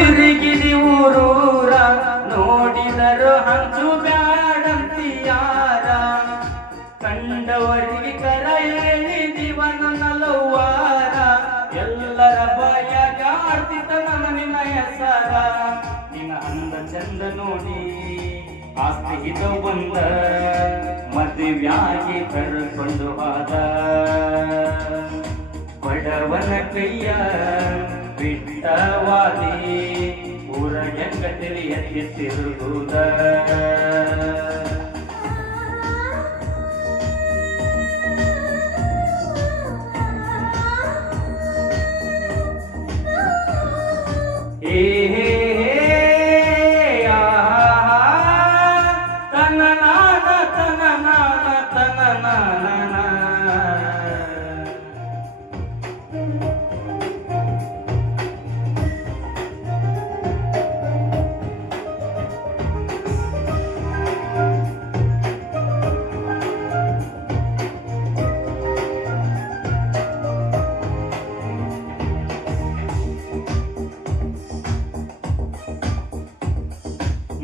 ತಿರುಗಿದಿ ಊರೂರ ನೋಡಿದರು ಹಂಚು ಬ್ಯಾಡಂತಿಯಾರ ಕಂಡವರಿಗೆ ಕರ ಹೇಳಿದಿವ ನನ್ನ ಲವ್ವಾರ ಎಲ್ಲರ ಬಾಯಾಗ ಆಡ್ತಿದ್ದ ನನ್ನ ನಿನ್ನ ಹೆಸರ ನಿನ್ನ ಅಂದ ಚಂದ ನೋಡಿ ಆಸ್ತಿ ಹಿತ ಬಂದ ಮದುವೆಯಾಗಿ ಕರ್ಕೊಂಡು ಹೋದ ಬಡವನ ಕೈಯ ಬಿಟ್ಟವಾದಿ ಊರ ಹೆಂಗತಿರಿ ಎತ್ತಿ ತಿರುಗುದ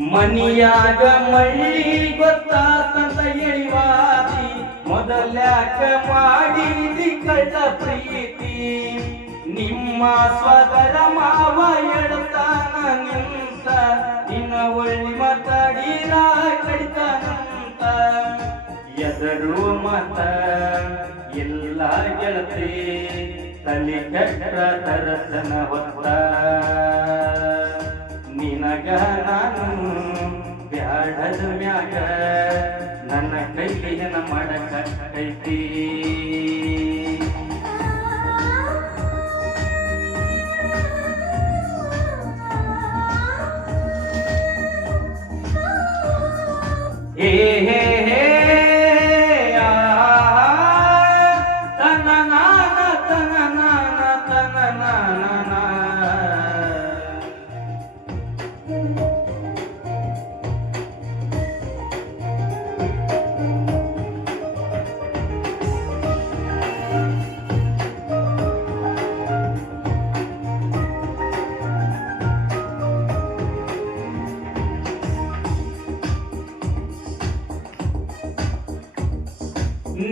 ಮನಿಯಾಗ ಮಳ್ಳಿ ಗೊತ್ತಾತಂತ ಎಳಿವಾದಿ ಮೊದಲ್ಯಾಕ ಮಾಡಿದಿ ಕಳ್ಳ ಪ್ರೀತಿ ನಿಮ್ಮ ಸ್ವದರ ಮಾವ ಎಡತಾನ ನಿಂತ ನಿನ್ನ ಒಳ್ಳಿ ಮಾತಾಡಿರ ಕಡಿತಾನಂತ ಎದರು ಮತ ಎಲ್ಲ ಗೆಳತಿ ತಲೆ ಕಟ್ಟರ ತರತನ ಹೊತ್ತ ನಿನಗ ನಾನು ಬ್ಯಾಡದ ಮ್ಯಾಗ ನನ್ನ ಕೈಲಿ ನನ್ನ ಮಾಡಕ ಕೈತಿ ಹೇ ಹೇ ಹೇ ತನ ನಾನ ತನ ನಾನ ತನ ನಾನ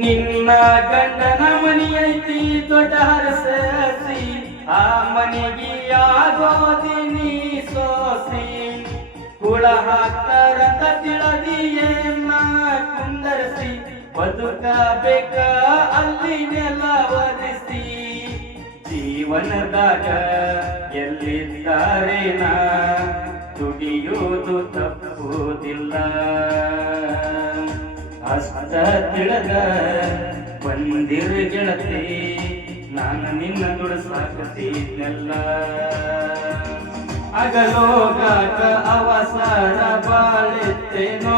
ನಿನ್ನ ಗಂಡನ ಮನಿ ಐತಿ ದೊಡ್ಡ ಹರಸಿ ಆ ಮನೆಗೆ ಆಗೋದಿ ನೀ ಸೋಸಿ ಹುಳ ಹಾಕ್ತಾರಂತ ತಿಳಿದಿಯೇನ ಕುಂದರ್ಸಿ ಬದುಕಬೇಕ ಅಲ್ಲಿ ನೆಲ ಒರೆಸಿ ಜೀವನದಾಗ ಎಲ್ಲಿದ್ದಾರೇನ ದುಡಿಯುವುದು ತಪ್ಪುವುದಿಲ್ಲ ಅಷ್ಟ ತಿಳಿದ ಬಂದಿರು ಗೆಳತಿ ನಾನು ನಿನ್ನ ದುಡಿಸಾಕತೀನೆಲ್ಲ ಅಗಲೋಗಾಕ ಅವಸರ ಬಾಳಿತ್ತೇನೋ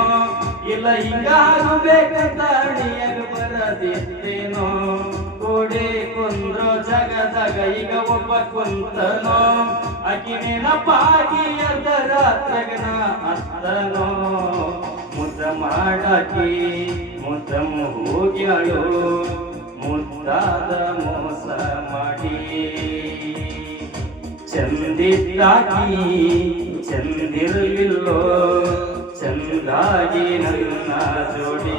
ಇಲ್ಲ ಹಿಂಗಾಗಬೇಕಂತ ಅಣಿಯಾಗ ಬರದಿತ್ತೇನೋ ಕೂಡಿ ಕುಂದ್ರೋ ಜಗದಾಗ ಈಗ ಒಬ್ಬ ಕುಂತನೋ ಆಕಿ ನೆನಪಾಗಿ ಅರ್ಧ ರಾತ್ರಿಗನ ಅತ್ತನೋ ಮುದ್ದ ಮಾಡಾಕಿ ಮುದ್ದಮ್ಮ ಹೋಗ್ಯಾಳು ಮುದ್ದಾದ ಮೋಸ ಮಾಡಿ ಚಂದಿದ್ದಾಕಿ ಚಂದಿರಲಿಲ್ಲೋ ಚಂದಾಗಿ ನನ್ನ ಜೋಡಿ